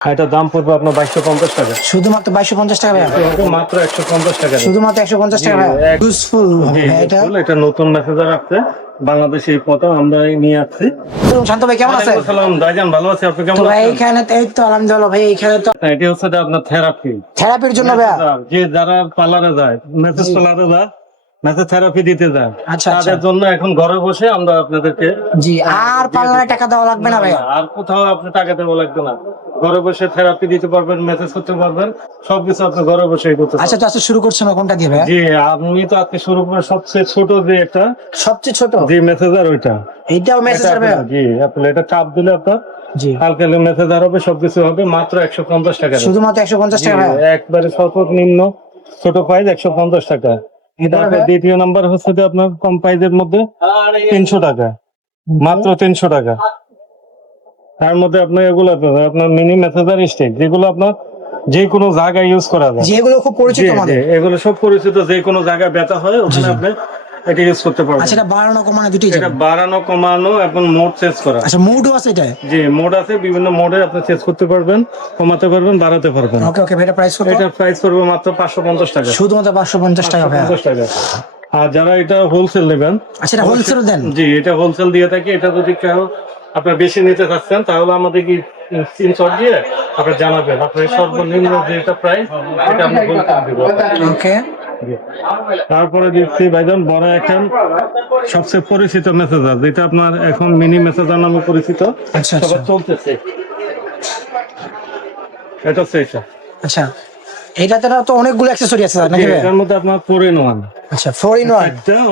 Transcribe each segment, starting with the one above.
এটার দাম পড়বে আপনার বাইশশো পঞ্চাশ টাকা। শুধুমাত্র বাইশশো পঞ্চাশ টাকা মাত্র একশো পঞ্চাশ টাকা। শুধুমাত্র একশো পঞ্চাশ টাকা ইউজফুল এটা নতুন মেসেজার আছে বাংলাদেশে এই প্রথম আমরা নিয়ে আসছি। শান্ত ভাই কেমন আছে সালাম ভাইজান ভালো আছে? আপনি কেমন আছেন? এইখানে তো- এই তো আলহামদুলিল্লাহ ভাই এইখানে তো এটি হচ্ছে আপনার থেরাপি থেরাপির জন্য ভাইয়া? যে যারা পার্লারে যায় মেসেজ পার্লারে যায় মেসেজ থেরাপি দিতে যায় আচ্ছা, আচ্ছা। তাদের জন্য এখন ঘরে বসে আমরা আপনাদেরকে জি আর পার্লারে টাকা দেওয়া লাগবে না ভাইয়া? আর কোথাও আপনি টাকা দেওয়া লাগবে না। ঘরে বসে থেরাপি দিতে পারবেন মেসেজ করতে পারবেন সবকিছু আপনি ঘরে বসে করতে আচ্ছা তো আজকে শুরু করছেন কোনটা দিয়ে জি আমি তো আজকে শুরু করে সবচেয়ে ছোট যে এটা সবচেয়ে ছোট? যে মেসেজার ওইটা। এইটাও মেসেজ এটা ভাইয়া আপনার- জি আপনি এটা চাপ দিলে আপনার জি। হালকা মেসেজার হবে সবকিছু হবে মাত্র একশো পঞ্চাশ টাকা। শুধুমাত্র একশো পঞ্চাশ টাকা একবারে সর্বনিম্ন ছোট প্রাইস একশো পঞ্চাশ টাকা। দ্বিতীয় নাম্বার হচ্ছে যে আপনার কম প্রাইজের মধ্যে তিনশো টাকা। মাত্র তিনশো টাকা। তার মধ্যে আপনার এগুলো আপনার মিনি মেসেজার স্টেক যেগুলো আপনার যে কোনো জায়গায় ইউজ করা যায়। যেগুলো খুব পরিচিত এগুলো সব পরিচিত যে কোনো জায়গায় ব্যথা হয় ওখানে আপনি এটা ইউজ করতে পারবেন। আচ্ছা এটা বাড়ানো কমানো দুটোই এটা বাড়ানো কমানো এবং মোড চেঞ্জ করা। আচ্ছা মুডও আছে এটা জি মোড আছে বিভিন্ন মোডে আপনি চেঞ্জ করতে পারবেন কমাতে পারবেন বাড়াতে পারবেন। ওকে ওকে ভাইটা প্রাইস কত? এটার প্রাইস করবে মাত্র পাঁচশো পঞ্চাশ টাকা। শুধুমাত্র পাঁচশো পঞ্চাশ টাকা ভাইয়া পঞ্চাশ টাকা। আর যারা এটা হোলসেল নেবেন আচ্ছা এটা হোলসেল দেন। জি এটা হোলসেল দিয়ে থাকি। এটা যদি কেউ আপনার বেশি নিতে চাচ্ছেন তাহলে আমাদের কি স্ক্রিনশট দিয়ে আপনি জানাবেন। আপনার সর্বনিম্ন যেটা প্রাইস এটা আমি হোলসেল দিব। ওকে। তারপরে দিচ্ছি ভাইজান বড় এখন সবচেয়ে পরিচিত মেসেজার যেটা আপনার এখন মিনি মেসেজার নামে পরিচিত। আচ্ছা আচ্ছা। চলতেছে। এটা এটা আচ্ছা। এটাতে তো অনেকগুলো অ্যাক্সেসরি আছে নাকি এটার মধ্যে আপনার ইন আচ্ছা ইন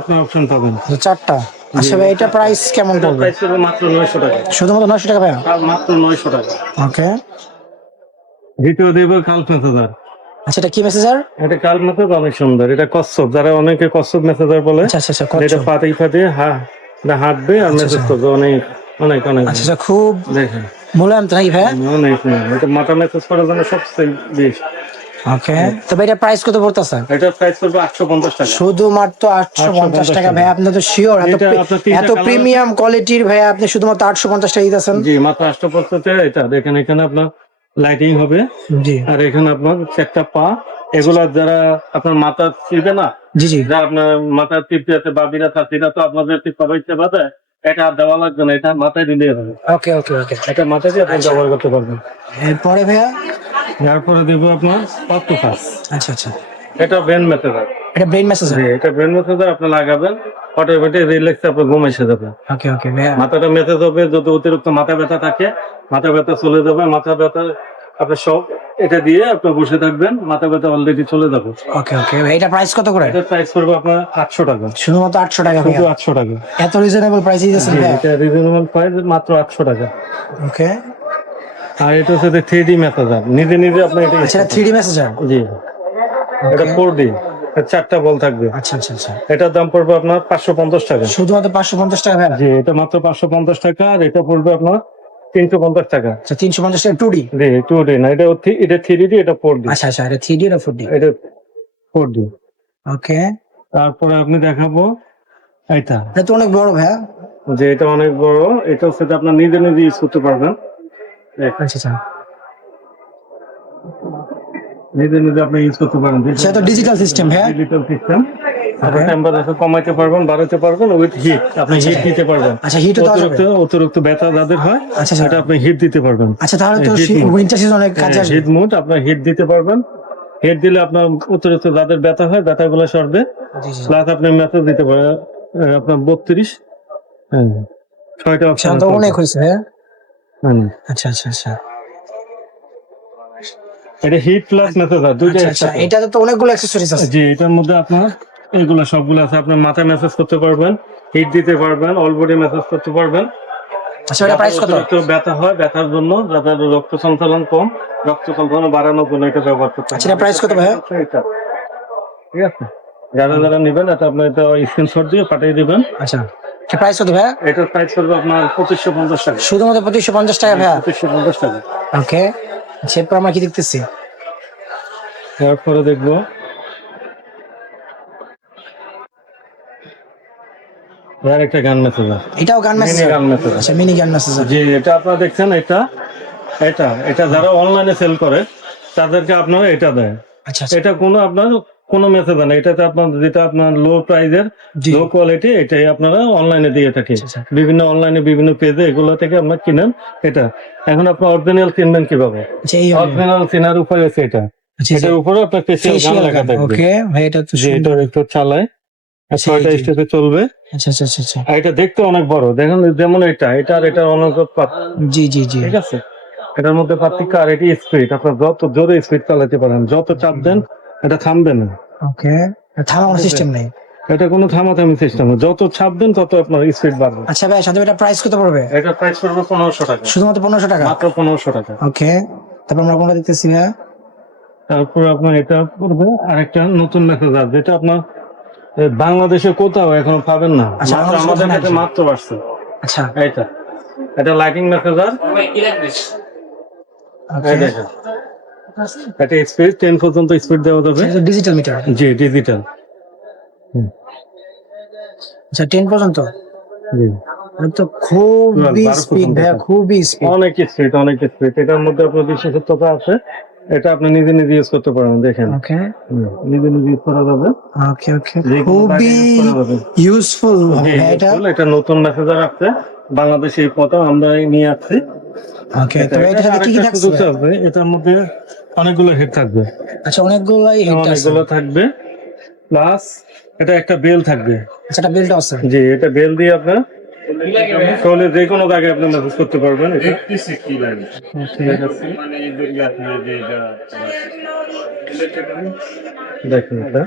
আপনার অপশন পাবেন। চারটা। আচ্ছা ভাই এটা প্রাইস কেমন পড়বে? প্রাইস করবে মাত্র নয়শো টাকা। শুধুমাত্র নয়শো টাকা ভাইয়া? মাত্র নয়শো টাকা। ওকে দ্বিতীয় দেব কাল মেসেজার আচ্ছা এটা কি মেসেজার এটা কাল মেসেজ অনেক সুন্দর। এটা কচ্ছপ। যারা অনেকে কচ্ছপ মেসেজার বলে আচ্ছা আচ্ছা আচ্ছা এটা। পাতি হা হাঁটবে আর মেসেজ করবে। অনেক অনেক অনেক। আচ্ছা আচ্ছা খুব দেখেন। মোলায়েম তো নাকি ভাইয়া অনেক এটা মাথা মেসেজ করার জন্য সবচেয়ে বেস্ট ওকে তবে এটা প্রাইস কত পড়তেছে? এটা প্রাইস করবে আটশো পঞ্চাশ টাকা। শুধুমাত্র আটশো পঞ্চাশ টাকা ভাই আপনি তো শিওর এত এত প্রিমিয়াম কোয়ালিটির ভাই আপনি শুধুমাত্র আটশো পঞ্চাশ টাকা দিতেছেন। জি মাত্র আটশো পঞ্চাশ টাকা। এটা দেখেন এখানে আপনার লাইটিং হবে। জি। আর এখানে আপনার চারটা পা এগুলা যারা আপনার মাথা ছিবে না জি জি। যা আপনার মাথার টিপতে আছে বাবিরা চাষিরা তো আপনাদের টিপা হইতে পারে এটা দেওয়া লাগবে না এটা মাথায় দিলে হবে। ওকে ওকে ওকে। এটা মাথায় দিয়ে আপনি ব্যবহার করতে পারবেন। এরপরে ভাইয়া? তারপরে দেবো আপনার অক্টোপাস আচ্ছা আচ্ছা। এটা ব্রেন মেথেডার এটা ব্রেন মেসেজ এটা ব্রেন মেথেডার আপনি লাগাবেন। অটোমেটিক রিল্যাক্সে আপনি ঘুম এসে যাবে। ওকে ওকে মাথাটা মেথে যাবে যদি অতিরিক্ত মাথা ব্যথা থাকে মাথা ব্যথা চলে যাবে মাথা ব্যথা আপনি সব এটা দিয়ে আপনি বসে থাকবেন মাথা ব্যথা অলরেডি চলে যাবে। ওকে ওকে এটা প্রাইস কত করে? এটা প্রাইস করবে আপনার আটশো টাকা। শুধুমাত্র আটশো টাকা শুধু ভাইয়া আটশো টাকা। এত রিজনেবল প্রাইস ভাইয়া? এটা রিজনেবল প্রাইস মাত্র আটশো টাকা। ওকে আর এটা হচ্ছে থ্রি ডি মেথেডার নিজে নিজে আপনি এটা আচ্ছা থ্রি ডি মেসেজার জি। এটা ফোর ডি চারটা বল থাকবে। আচ্ছা আচ্ছা আচ্ছা। এটার দাম পড়বে আপনার পাঁচশো পঞ্চাশ টাকা। শুধুমাত্র পাঁচশো পঞ্চাশ টাকা জি এটা মাত্র পাঁচশো পঞ্চাশ টাকা আর এটা পড়বে আপনার তিনশো পঞ্চাশ টাকা। আচ্ছা তিনশো পঞ্চাশ টাকা টু ডি জি টু ডি না এটা এটা থ্রি ডি এটা ফোর ডি আচ্ছা আচ্ছা এটা থ্রি ডি না ফোর ডি এটা ফোর ডি ওকে। তারপরে আপনি দেখাবো এটা এটা তো অনেক বড় ভাইয়া। যে এটা অনেক বড়। এটা হচ্ছে আপনার নিজে নিজে ইউজ করতে পারবেন। আচ্ছা আচ্ছা। নিজে নিজে আপনি ইউজ করতে পারবেন সেটা তো ডিজিটাল সিস্টেম ভাইয়া ডিজিটাল সিস্টেম আপনি টেম্পারেচার কমাইতে পারবেন বাড়াতে পারবেন উইথ হিট আপনি হিট দিতে পারবেন। আচ্ছা যাবে অতিরিক্ত অতিরিক্ত ব্যথা যাদের হয় আচ্ছা আচ্ছা। সেটা আপনি হিট দিতে পারবেন। আচ্ছা তাহলে তো Heat mode. উইন্টার কাজে আসবে। হিট মুড আপনার হিট দিতে পারবেন। হিট দিলে আপনার অতিরিক্ত যাদের ব্যথা হয় ব্যথাগুলো সরবে। জি জি প্লাস আপনি মেসেজ দিতে পারেন আপনার বত্রিশ হ্যাঁ, ছয়টা অপশন শান্ত অনেক হয়েছে ভাইয়া আচ্ছা আচ্ছা আচ্ছা। এটা হিট প্লাস মেসেজ দুইটা আচ্ছা আচ্ছা একসাথে। এটাতে তো অনেকগুলো অ্যাক্সেসরিজ আছে। জি এটার মধ্যে আপনার এগুলো সবগুলো আছে আপনার মাথায় মেসেজ করতে পারবেন হিট দিতে পারবেন অল বডি মেসেজ করতে পারবেন। আচ্ছা এটা প্রাইস কত? ব্যথা হয় ব্যথার জন্য যাদের রক্ত সঞ্চালন কম রক্ত সঞ্চালন বাড়ানোর জন্য এটা ব্যবহার করতে আচ্ছা প্রাইস কত ভাইয়া? এটা ঠিক আছে? যারা যারা নেবেন এটা আপনি এটা স্ক্রিনশট দিয়ে পাঠিয়ে দিবেন। আচ্ছা প্রাইস কত ভাইয়া? এটার প্রাইস করবে আপনার পঁচিশশো পঞ্চাশ টাকা। শুধুমাত্র পঁচিশশো পঞ্চাশ টাকা ভাইয়া? পঁচিশশো পঞ্চাশ টাকা। ওকে এরপর আমরা কি দেখতেছি। তারপরে দেখব। আর একটা গান মেসেজ এটাও গান মেসেজ? গান মেসেজ আচ্ছা মিনি গান মেসেজ জি এটা আপনারা দেখছেন এটা এটা এটা যারা অনলাইনে সেল করে তাদেরকে আপনারা এটা দেয়। আচ্ছা আচ্ছা। এটা কোনো আপনার কোনো মেসেজ না এটাতে আপনার যেটা আপনার লো প্রাইজের লো কোয়ালিটি এটাই আপনারা অনলাইনে দিয়ে থাকি। আচ্ছা, আচ্ছা। বিভিন্ন অনলাইনে বিভিন্ন পেজে এগুলো থেকে আপনার কিনেন এটা। এখন আপনার অরিজিনাল কিনবেন কীভাবে? আচ্ছা অরিজিনাল কেনার উপরে আছে এটা। আচ্ছা এটার উপরে আপনার ফেসিয়াল গান লেখা থাকবে। ওকে ভাই এটা তো এটা একটু চালায় ছয়টা। স্টেপে চলবে। আচ্ছা আচ্ছা আচ্ছা আচ্ছা। এটা দেখতে অনেক বড়। দেখেন যেমন এটা এটা আর এটা অনেক জি জি জি। ঠিক আছে? এটার মধ্যে পার্থক্য আর এটি স্পিড আপনার যত জোরে স্পিড চালাতে পারেন যত চাপ দেন এটা থামবে না। ওকে থামানোর সিস্টেম নেই। এটা কোনো থামাথামি সিস্টেম না। যত চাপ দেন তত আপনার স্পিড বাড়বে। আচ্ছা ভাই সাথে এটা প্রাইস কত পড়বে? এটা প্রাইস পড়বে পনেরোশো টাকা। শুধুমাত্র পনেরোশো টাকা? মাত্র পনেরোশো টাকা। ওকে তারপর আমরা কোনটা দেখতেছি ভাইয়া? তারপর আপনার এটা পড়বে আরেকটা নতুন মেসেজ আছে যেটা আপনার বাংলাদেশে কোথাও এখনও পাবেন না। আচ্ছা, আমাদের কাছে মাত্র আসছে আচ্ছা। এইটা। এটা লাইটিং মেসেজার ওকে এটা স্পিড টেন পর্যন্ত স্পিড দেওয়া যাবে। ডিজিটাল মিটার জি ডিজিটাল আচ্ছা টেন পর্যন্ত? জি। এটা তো খুবই স্পিড। খুবই স্পিড অনেক স্পিড অনেক স্পিড এটার মধ্যে আপনার আছে। এটা আপনি নিজে নিজে ইউজ করতে পারবেন দেখেন। ওকে। নিজে নিজে ইউজ করা যাবে। ওকে ওকে। খুবই। ইউজফুল এটা। নতুন মেসেজার আছে বাংলাদেশে এই পথা আমরা নিয়ে আসছি। ওকে তো এটার কি কি আরেকটা থাকছে এটার মধ্যে অনেকগুলো হেড থাকবে। আচ্ছা অনেকগুলাই হিট আছে। অনেকগুলো থাকবে। প্লাস এটা একটা বেল থাকবে। আচ্ছা এটা বেলটা আছে। জি এটা বেল দিয়ে আপনার তাহলে যে কোনো জায়গায় আপনি মেসেজ করতে পারবেন এটা। দেখুন এটা।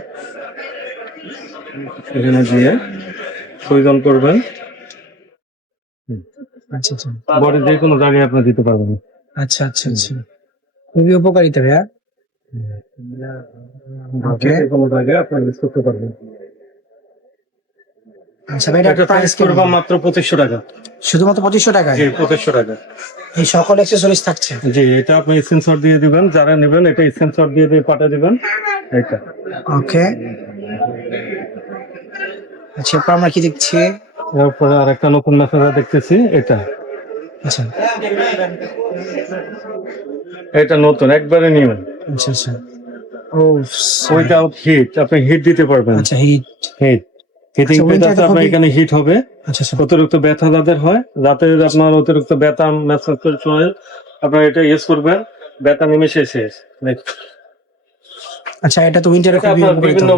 এখানে দিয়ে প্রয়োজন করবেন। আচ্ছা আচ্ছা। বডি যে কোনো জায়গায় আপনি দিতে পারবেন। আচ্ছা আচ্ছা আচ্ছা। খুবই উপকারিতা ভাইয়া। আচ্ছা ভাই এটা এটা প্রাইস প্রাইস মাত্র পঁচিশশো টাকা। শুধুমাত্র পঁচিশশো টাকায়? জি পঁচিশশো টাকা। এই সকল অ্যাক্সেসরিজ থাকছে? জি এটা আপনি দিয়ে দিবেন যারা নেবেন এটা দিয়ে দিয়ে পাঠিয়ে দিবেন। এটা ওকে। আচ্ছা এরপর আমরা কি দেখছি? তারপরে আরেকটা নতুন মেসেজ দেখতেছি এটা। আচ্ছা। এটা নতুন একবারে নিউ আচ্ছা আচ্ছা। ও উইদাউট হিট আপনি হিট দিতে পারবেন। আচ্ছা হিট হিট হিটিং আচ্ছা, পেজ winter আছে তো আপনার এখানে হিট হবে। আচ্ছা আচ্ছা। অতিরিক্ত ব্যথা যাদের হয় যাতে আপনার অতিরিক্ত ব্যথা মেসেজ সময় আপনার এটা ইউজ করবেন। ব্যথা নিমেষে শেষ. আচ্ছা এটা তো উইন্টারে খুবই বিভিন্ন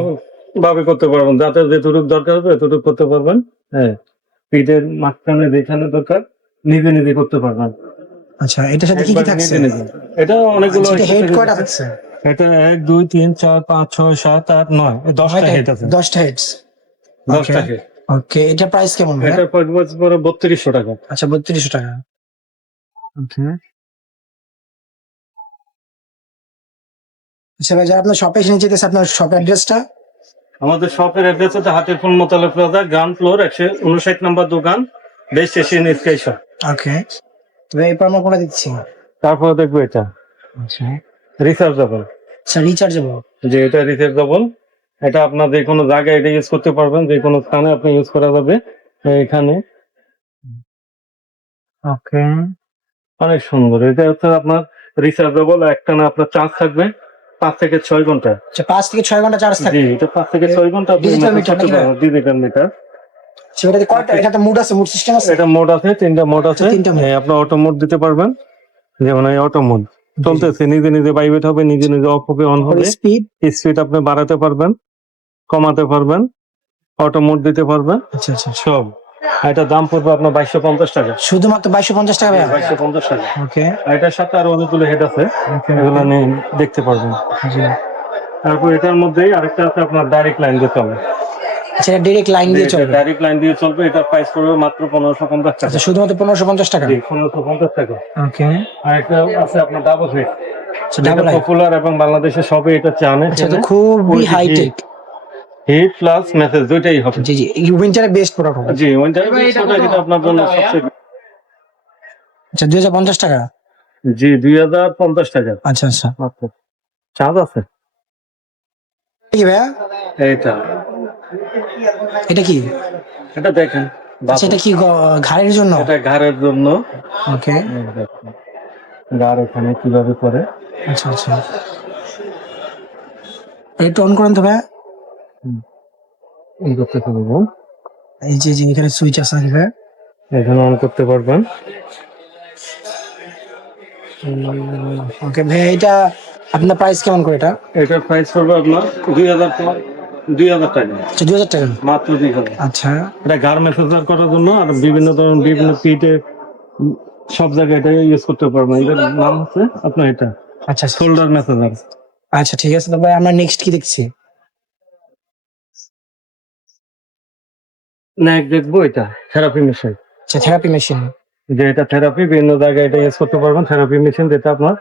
ভাবে করতে পারবেন। যাতে যেটুকু দরকার হবে এতটুকু করতে পারবেন। হ্যাঁ। পিঠের মাঝখানে যেখানে দরকার নিজে নিজে করতে পারবেন। আচ্ছা এটার সাথে কি কি থাকছে? নিজে। এটা অনেকগুলো আচ্ছা, হেড কয়টা থাকছে এটা এক দুই তিন চার পাঁচ ছয় সাত আট নয়। দশটা হেড আছে। দশটা হেডস দশটা হেড ওকে এটা প্রাইস কেমন ভাই এটার প্রাইস পড়ে বত্রিশশো টাকা। আচ্ছা বত্রিশশো টাকা। ওকে আচ্ছা ভাই যারা আপনার শপে এসে নিয়ে যেতেছে আপনার শপ অ্যাড্রেসটা আমাদের শপের অ্যাড্রেস হচ্ছে হাতের ফোন মোতালে প্লাজা গ্রাউন্ড ফ্লোর একশো উনষাট নম্বর দোকান বেস্ট এশিয়ান স্টেশন ওকে তো এরপর আমরা কোনটা দিচ্ছি। তারপরে দেখব এটা। আচ্ছা। রিচার্জেবল আচ্ছা রিচার্জেবল যে এটা রিচার্জেবল এটা আপনার যে কোনো জায়গায় এটা ইউজ করতে পারবেন যে কোনো স্থানে আপনি ইউজ করা যাবে এখানে। ওকে। অনেক সুন্দর। এটা হচ্ছে আপনার রিচার্জেবল একটা না আপনার চার্জ থাকবে পাঁচ থেকে ছয় ঘণ্টা। আচ্ছা পাঁচ থেকে ছয় ঘণ্টা চার্জ থাকে জি এটা পাঁচ থেকে ছয় ঘণ্টা নাকি ভাই? ডিজিটাল মিটার সেটাতে কয়টা? এটাতে মুড আছে মুড সিস্টেম আছে? এটা মোড আছে তিনটা মোড আছে। আচ্ছা, আপনি অটো মোড দিতে পারবেন। যেমন এই অটো মোড চলতেছে নিজে নিজে ভাইব্রেট হবে নিজে নিজে অফ হবে অন হবে। স্পিড স্পিড আপনি বাড়াতে পারবেন কমাতে পারবেন অটো মোড দিতে পারবেন। আচ্ছা আচ্ছা সব। আর এটার দাম পড়বে আপনার বাইশশো পঞ্চাশ টাকা। শুধুমাত্র বাইশশো পঞ্চাশ টাকা বাইশশো পঞ্চাশ টাকা। ওকে। আর এটার সাথে আরও অনেকগুলো হেড আছে। এগুলো নিয়ে দেখতে পারবেন। তারপর এটার মধ্যেই আরেকটা আছে আপনার ডাইরেক্ট লাইন দিয়ে চলে আচ্ছা ডাইরেক্ট লাইন দিয়ে চলবে? ডাইরেক্ট লাইন দিয়ে চলবে এটা প্রাইস পড়বে মাত্র পনেরোশো পঞ্চাশ টাকা। আচ্ছা শুধুমাত্র পনেরোশো পঞ্চাশ টাকা? জি পনেরোশো পঞ্চাশ টাকা। ওকে। আর একটা আছে আপনার ডাবল হেড আচ্ছা ডাবল পপুলার এবং বাংলাদেশে সবে এটা জানে আচ্ছা তো খুবই হাইটেক হিট প্লাস মেসেজ দুইটাই হবে। জি জি উইন্টারে বেস্ট প্রোডাক্ট হবে। জি ওইটা যেটা আপনার জন্য সবচেয়ে আচ্ছা দুই হাজার পঞ্চাশ টাকা? জি দুই হাজার পঞ্চাশ টাকা। আচ্ছা আচ্ছা। মাত্র। চার্জ আছে। কি ভাইয়া? এইটা। এটা কি? এটা দেখেন আচ্ছা এটা কি ঘাড়ের জন্য? এটা ঘাড়ের জন্য। ওকে। গার এখানে কীভাবে করে আচ্ছা আচ্ছা। একটু অন করেন তো ভাইয়া। এই করতে পারব এই যে এখানে সুইচ আছে ভাইয়া। এখানে অন করতে পারবেন। ওকে ভাইয়া এটা আপনার প্রাইস কেমন করে এটা? এটার প্রাইস পড়বে আপনার দুই হাজার দুই হাজার টাকা আচ্ছা দুই হাজার টাকা। মাত্র দুই হাজার। আচ্ছা। এটা গার করার জন্য আর বিভিন্ন ধরনের বিভিন্ন পিটে সব জায়গায় এটা ইউজ করতে পারবেন। এটার নাম হচ্ছে আপনার এটা। আচ্ছা শোল্ডার আচ্ছা ঠিক আছে। তো ভাই আমরা নেক্সট কি দেখছি? নেক দেখব এটা থেরাপি মেশিন আচ্ছা থেরাপি মেশিন যে এটা থেরাপি বিভিন্ন জায়গায় এটা ইউজ করতে পারবেন। থেরাপি মেশিন যেটা আপনার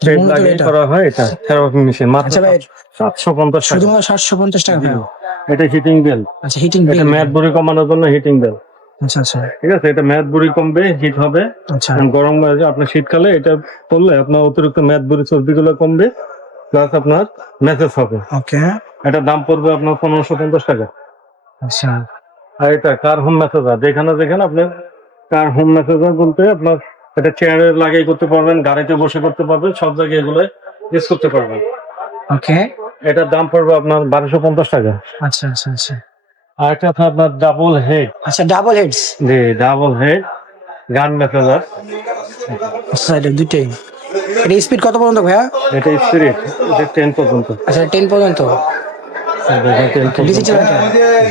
থ্রেড লাগিয়ে করা হয় এটা থেরাপি মেশিন মাত্র আচ্ছা ভাই সাতশো পঞ্চাশ টাকা। শুধুমাত্র সাতশো পঞ্চাশ টাকা ভাই এটা হিটিং বেল আচ্ছা হিটিং এটা ম্যাথ বুড়ি কমানোর জন্য হিটিং বেল আচ্ছা আচ্ছা। ঠিক আছে এটা ম্যাথ বুড়ি কমবে হিট হবে। আচ্ছা। গরম আপনার শীতকালে এটা করলে আপনার অতিরিক্ত ম্যাথ বুড়ি গুলো কমবে প্লাস আপনার মেসেজ হবে। ওকে। এটার দাম পড়বে আপনার পনেরোশো পঞ্চাশ টাকা। আচ্ছা। আর এটা কার হোম মেসেজার যেখানে যেখানে আপনার কার হোম মেসেজার বলতে আপনার এটা চেয়ারে লাগিয়ে করতে পারবেন গাড়িতে বসে করতে পারবেন সব জায়গায় এগুলো ইউজ করতে পারবেন। ওকে এটার দাম পড়বে আপনার বারোশো পঞ্চাশ টাকা। আচ্ছা আচ্ছা আচ্ছা। আর এটা আছে আপনার ডাবল হেড আচ্ছা ডাবল হেডস জি ডাবল হেড গান মেসেজার এটা দুইটাই। এটা স্পিড কত পর্যন্ত ভাইয়া? এটা স্পিরিট এটা টেন পর্যন্ত। আচ্ছা টেন পর্যন্ত।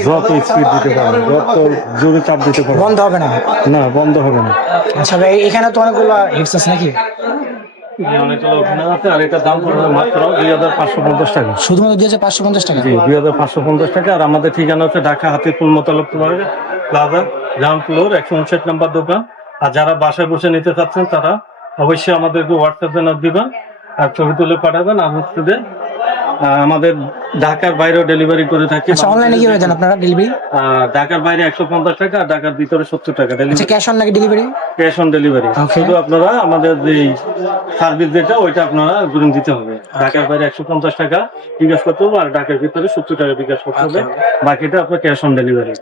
যত স্পিড দিতে পারবেন যত জোরে চাপ দিতে পারবেন বন্ধ হবে না? না বন্ধ হবে না। আচ্ছা ভাই এখানে তো অনেকগুলো হেডস আছে নাকি অনেকগুলো ওখানে আছে আর এটার দাম পড়বে মাত্র দুই হাজার পাঁচশো পঞ্চাশ টাকা। শুধুমাত্র পাঁচশো পঞ্চাশ টাকা? জি দুই হাজার পাঁচশো পঞ্চাশ টাকা আর আমাদের ঠিকানা হচ্ছে Dhaka Hatirpool Motalib plaza ground floor একশো উনষাট নাম্বার দোকান। আর যারা বাসায় বসে নিতে চাচ্ছেন তারা অবশ্যই আমাদেরকে হোয়াটসঅ্যাপে নক দিবেন আর ছবি তুলে পাঠাবেন। আর হচ্ছে যে, আহ, আমাদের ঢাকার বাইরেও ডেলিভারি করে থাকি। আচ্ছা অনলাইনে কীভাবে দেন আপনারা ডেলিভারি ঢাকার বাইরে একশো পঞ্চাশ টাকা আর ঢাকার ভিতরে সত্তর টাকা। ডেলিভারি আচ্ছা ক্যাশ অন নাকি ডেলিভারি ক্যাশ অন ডেলিভারি শুধু আপনারা আমাদের যে সার্ভিস যেটা ওইটা আপনারা গ্রহণ দিতে হবে। ঢাকার বাইরে একশো পঞ্চাশ টাকা বিকাশ করতে হবে আর ঢাকার ভিতরে সত্তর টাকা বিকাশ করতে হবে। বাকিটা আপনার ক্যাশ অন ডেলিভারি